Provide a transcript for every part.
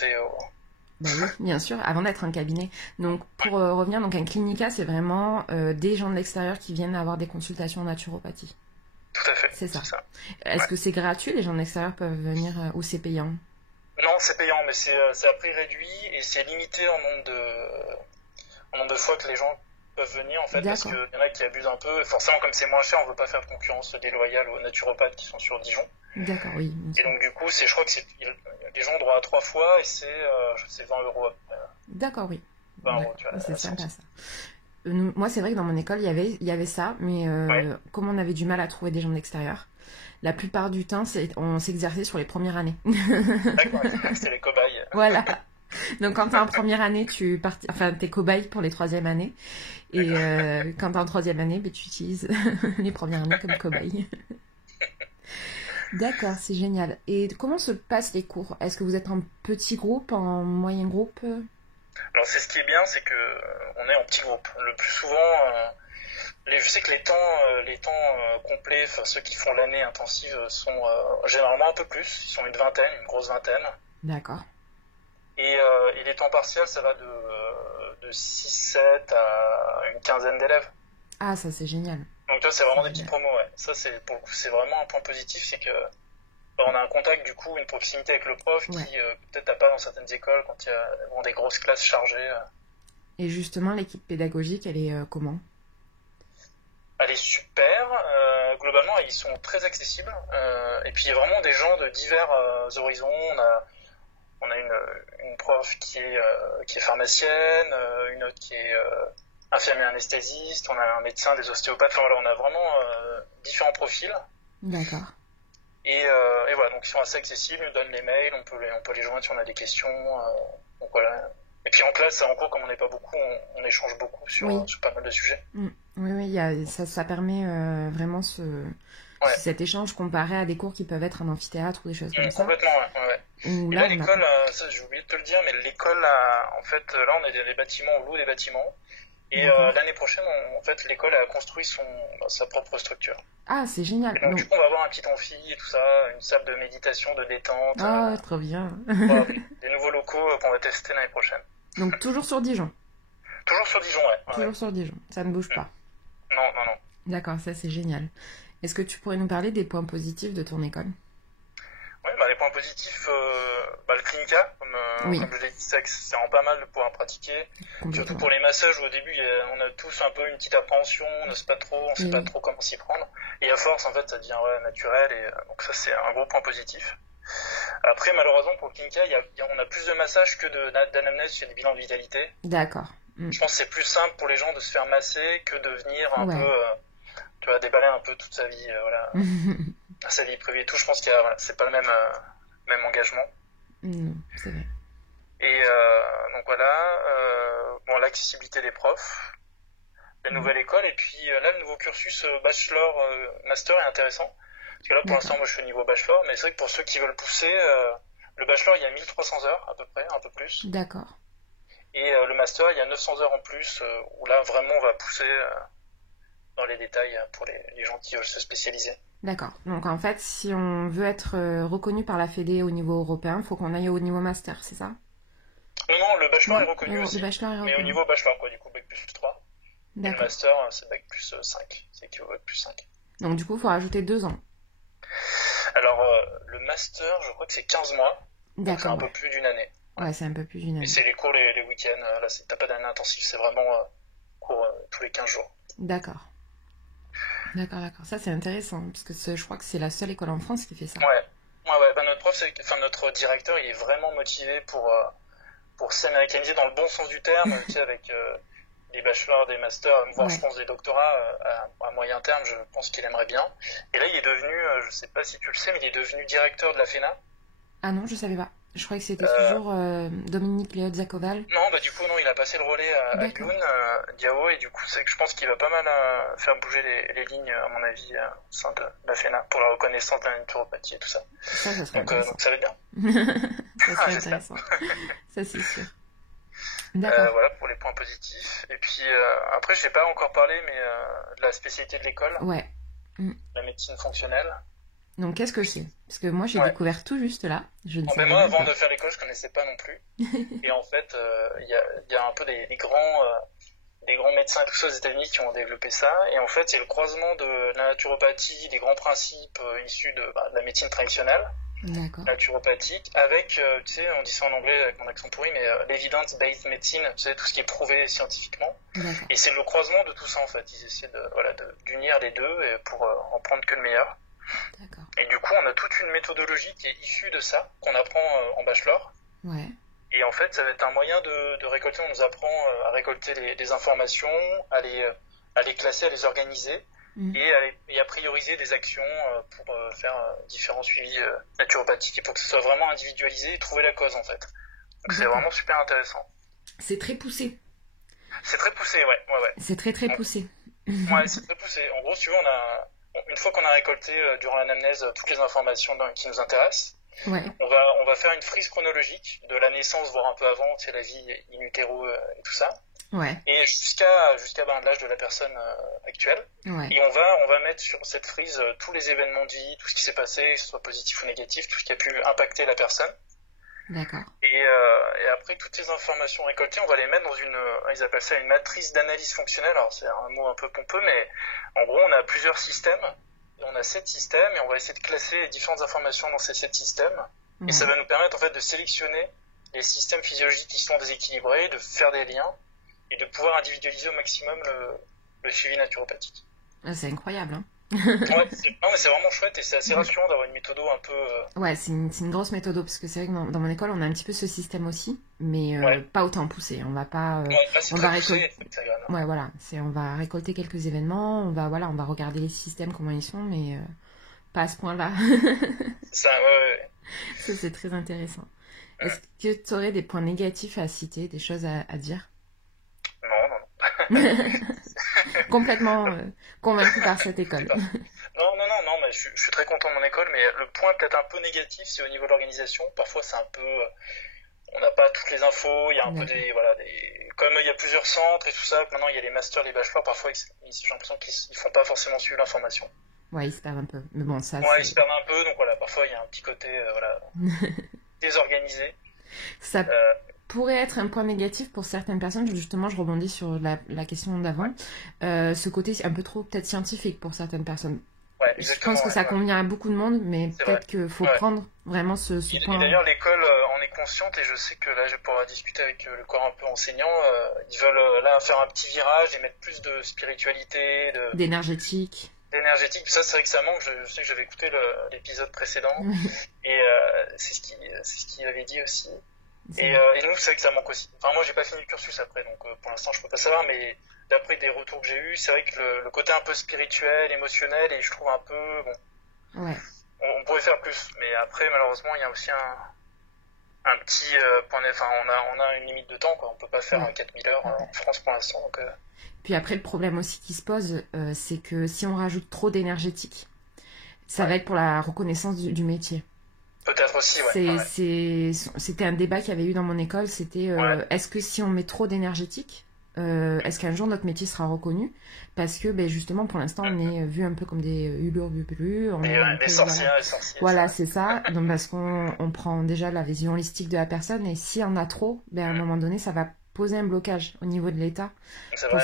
confronté au... Bah oui, bien sûr, avant d'être un cabinet. Donc, pour revenir, donc un clinica, c'est vraiment des gens de l'extérieur qui viennent avoir des consultations en naturopathie. Tout à fait, C'est ça. c'est ça. Est-ce Ouais. que c'est gratuit, les gens de l'extérieur peuvent venir, ou c'est payant? Non, c'est payant, mais c'est à prix réduit et c'est limité en nombre de fois que les gens peuvent venir, en fait, parce D'accord. qu'il y en a qui abusent un peu. Et forcément, comme c'est moins cher, on veut pas faire de concurrence déloyale aux naturopathes qui sont sur Dijon. D'accord, oui, bien Et sûr. donc, du coup, je crois que les gens ont droit à 3 fois et c'est 20 € à peu près. D'accord, oui. 20 €, tu vois, D'accord, c'est la sympa séance. ça. Moi, c'est vrai que dans mon école, il y avait ça, mais Ouais, comme on avait du mal à trouver des gens de l'extérieur, la plupart du temps, on s'exerçait sur les premières années. d'accord, c'était les cobayes. Voilà. Donc, quand t'es en première année, enfin, t'es cobaye pour les troisième années. Et D'accord. quand t'es en troisième année, ben, tu utilises les premières années comme cobaye. D'accord, c'est génial. Et comment se passent les cours? Est-ce que vous êtes en petit groupe, en moyen groupe? Alors, c'est ce qui est bien, c'est que on est en petit groupe. Le plus souvent, je sais que les temps complets, enfin ceux qui font l'année intensive, sont généralement un peu plus. Ils sont une vingtaine, une grosse vingtaine. D'accord. Et les temps partiels, ça va de 6-7 à une quinzaine d'élèves. Ah, ça, c'est génial. Donc toi, c'est C'est vraiment des petites génial. promos, ouais. Ça, pour le coup, c'est vraiment un point positif, c'est que on a un contact, du coup, une proximité avec le prof Ouais. qui peut-être t'as pas dans certaines écoles quand il y a des grosses classes chargées. Et justement, l'équipe pédagogique, elle est comment? Elle est super. Globalement, ils sont très accessibles. Et puis, il y a vraiment des gens de divers horizons. On a une prof qui est pharmacienne, une autre qui est infirmière anesthésiste, on a un médecin, des ostéopathes. Enfin, voilà, on a vraiment différents profils. D'accord. Et voilà, donc ils sont assez accessibles, ils nous donnent les mails, on peut les joindre si on a des questions. Donc voilà. Et puis en classe, en cours, comme on n'est pas beaucoup, on échange beaucoup Oui. sur pas mal de sujets. Mm. Oui, oui, ça permet vraiment Ouais. cet échange comparé à des cours qui peuvent être en amphithéâtre ou des choses comme ça. Complètement, ouais, ouais. Où Et là, là, on n'a l'école, pas. ça j'ai oublié de te le dire, mais l'école, en fait, là, on a des bâtiments, on loue des bâtiments. Et D'accord. l'année prochaine, en fait, l'école a construit sa propre structure. Ah, c'est génial. Et donc, du Donc, coup, on va avoir un petit amphi et tout ça, une salle de méditation, de détente. ah, trop bien. Voilà, des nouveaux locaux qu'on va tester l'année prochaine. Donc, toujours sur Dijon. Toujours sur Dijon, ouais. Ouais, ouais. Toujours sur Dijon. Ça ne bouge pas. Non, non, non. D'accord, ça c'est génial. Est-ce que tu pourrais nous parler des points positifs de ton école? Ouais, les points positifs, le clinica, Oui, comme je l'ai dit, c'est vraiment pas mal de pouvoir pratiquer. Surtout complètement. pour les massages, où au début, on a tous un peu une petite appréhension, on sait pas Oui, trop comment s'y prendre. Et à force, en fait, ça devient naturel, et donc ça, c'est un gros point positif. Après, malheureusement, pour le clinica, on a plus de massages que d'anamnèse chez des bilans de vitalité. d'accord. Mm. Je pense que c'est plus simple pour les gens de se faire masser que de venir un peu, Ouais. tu vois, déballer un peu toute sa vie, voilà, sa vie privée et tout. Je pense que voilà, c'est pas le même engagement. Non, c'est vrai. Et donc voilà, bon, l'accessibilité des profs, la Mm. nouvelle école, et puis là, le nouveau cursus bachelor, master est intéressant. Parce que là, pour D'accord. l'instant, moi, je suis au niveau bachelor, mais c'est vrai que pour ceux qui veulent pousser, le bachelor, il y a 1300 heures, à peu près, un peu plus. D'accord. Et le master, il y a 900 heures en plus, où là, vraiment, on va pousser dans les détails pour les gens qui veulent se spécialiser. D'accord. Donc en fait, si on veut être reconnu par la Fédé au niveau européen, il faut qu'on aille au niveau master, c'est ça? Non, non, le bachelor est Non? reconnu Le aussi, bachelor est mais au reconnu. niveau bachelor, quoi, du coup, bac plus 3. Et le D'accord. master, c'est bac plus 5, c'est équivalent à bac plus 5. Donc du coup, il faut rajouter 2 ans. Alors, le master, je crois que c'est 15 mois, donc c'est D'accord, un peu ouais. plus d'une année. Ouais, c'est un peu plus d'une Et année. c'est les cours les week-ends, là, t'as pas d'année intensive, c'est vraiment cours tous les 15 jours. D'accord. D'accord, d'accord. Ça, c'est intéressant, parce que je crois que c'est la seule école en France qui fait ça. Ouais, notre directeur, il est vraiment motivé pour s'américaniser dans le bon sens du terme, tu sais, avec des bachelors, des masters, voire je Ouais. pense des doctorats à moyen terme, je pense qu'il aimerait bien. Et là, il est devenu, je sais pas si tu le sais, mais il est devenu directeur de la FENA. Ah non, je savais pas. Je croyais que c'était Euh, toujours Dominique Léot-Zakoval. non, bah du coup, non, il a passé le relais à D'accord. Youn, Diao, et du coup, c'est que je pense qu'il va pas mal faire bouger les lignes, à mon avis, au sein de la FENA, pour la reconnaissance de la naturopathie et tout ça. Ça serait intéressant. Donc ça va être bien. Ça serait J'espère. intéressant. Ça, c'est sûr. D'accord. Voilà pour les points positifs. Et puis après, je n'ai pas encore parlé, mais de la spécialité de l'école, Ouais. Mm. la médecine fonctionnelle. Donc, qu'est-ce que c'est? Parce que moi, j'ai découvert tout juste là. Je ne Bon, savais moi, même avant pas. de faire l'école, je connaissais pas non plus. Et en fait, il y a un peu des grands médecins tout ça aux États-Unis qui ont développé ça. Et en fait, c'est le croisement de la naturopathie, des grands principes issus de la médecine traditionnelle, D'accord. naturopathique, avec, tu sais, on dit ça en anglais avec mon accent pourri, mais l'evidence-based medicine, tu sais, tout ce qui est prouvé scientifiquement. D'accord. Et c'est le croisement de tout ça, en fait. Ils essaient d'unir les deux pour en prendre que le meilleur. D'accord. Et du coup, on a toute une méthodologie qui est issue de ça, qu'on apprend en bachelor. Ouais. Et en fait, ça va être un moyen de récolter. On nous apprend à récolter les informations, à les classer, à les organiser et à prioriser des actions pour faire différents suivis naturopathiques et pour que ce soit vraiment individualisé et trouver la cause en fait. Donc c'est vraiment super intéressant. C'est très poussé. C'est très poussé, ouais. C'est très poussé. Ouais, c'est très poussé. En gros, si tu veux, une fois qu'on a récolté durant l'anamnèse toutes les informations qui nous intéressent, ouais. on va faire une frise chronologique de la naissance, voire un peu avant, tu sais, la vie in utero et tout ça. Ouais. Et jusqu'à l'âge de la personne actuelle. Ouais. Et on va mettre sur cette frise tous les événements de vie, tout ce qui s'est passé, que ce soit positif ou négatif, tout ce qui a pu impacter la personne. D'accord. Et après toutes ces informations récoltées, on va les mettre dans ils appellent ça une matrice d'analyse fonctionnelle. Alors c'est un mot un peu pompeux, mais en gros on a plusieurs systèmes. Et on a 7 systèmes et on va essayer de classer les différentes informations dans ces 7 systèmes. Ouais. Et ça va nous permettre en fait de sélectionner les systèmes physiologiques qui sont déséquilibrés, de faire des liens et de pouvoir individualiser au maximum le suivi naturopathique. Ah, c'est incroyable, hein. Ouais, mais c'est vraiment chouette et c'est assez rassurant d'avoir une méthode un peu... Ouais, c'est une grosse méthode parce que c'est vrai que dans mon école, on a un petit peu ce système aussi, mais pas autant poussé. On va pas... on va récolter... Ouais, voilà. On va récolter quelques événements, on va regarder les systèmes, comment ils sont, mais pas à ce point-là. Ça, ouais. Ça, c'est très intéressant. Est-ce que tu aurais des points négatifs à citer, des choses à dire? Non. Complètement convaincu par cette école. Non, mais je suis très content de mon école, mais le point peut-être un peu négatif, c'est au niveau de l'organisation. Parfois, c'est un peu... on n'a pas toutes les infos, il y a un peu comme il y a plusieurs centres et tout ça, maintenant il y a les masters, les bachelors, parfois j'ai l'impression qu'ils font pas forcément suivre l'information. Ouais, ils se perdent un peu. Mais bon, ça, ils se perdent un peu, donc voilà, parfois il y a un petit côté désorganisé. Ça pourrait être un point négatif pour certaines personnes. Justement, je rebondis sur la question d'avant. Ce côté un peu trop peut-être scientifique pour certaines personnes. Ouais, je pense que ça convient à beaucoup de monde, mais peut-être qu'il faut prendre vraiment ce point. Et d'ailleurs, l'école en est consciente, et je sais que là, je pourrai discuter avec le corps un peu enseignant. Ils veulent là faire un petit virage et mettre plus de spiritualité, d'énergétique. Ça, c'est vrai que ça manque. Je sais que j'avais écouté l'épisode précédent, et c'est ce qu'il avait dit aussi. Et nous, c'est vrai que ça manque aussi. Enfin, moi, j'ai pas fini le cursus après, donc pour l'instant, je peux pas savoir, mais d'après des retours que j'ai eus, c'est vrai que le côté un peu spirituel, émotionnel, et je trouve un peu bon. Ouais. On pourrait faire plus, mais après, malheureusement, il y a aussi un petit point. Enfin, on a une limite de temps, quoi. On peut pas faire 4000 heures en France pour l'instant. Donc, Puis après, le problème aussi qui se pose, c'est que si on rajoute trop d'énergétique, ça va être pour la reconnaissance du métier. Peut-être aussi, ouais. C'était un débat qu'il y avait eu dans mon école, c'était est-ce que si on met trop d'énergétique, est-ce qu'un jour notre métier sera reconnu? Parce que justement pour l'instant on est vu un peu comme des hurluberlus, des sorcières et sorciers. Voilà, c'est ça. Donc parce qu'on prend déjà la vision holistique de la personne et s'il y en a trop, à un moment donné ça va poser un blocage au niveau de l'État pour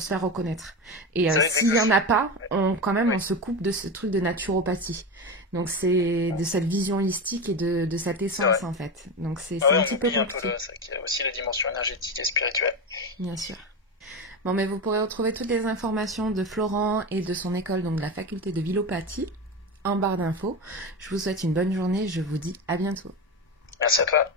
se faire reconnaître. Et s'il y en a pas, on se coupe de ce truc de naturopathie. Donc c'est de cette vision holistique et de cette essence en fait. Donc c'est un petit peu compliqué. Il y a aussi la dimension énergétique et spirituelle. Bien sûr. Bon, mais vous pourrez retrouver toutes les informations de Florent et de son école, donc de la faculté de Villopathie, en barre d'infos. Je vous souhaite une bonne journée, je vous dis à bientôt. Merci à toi.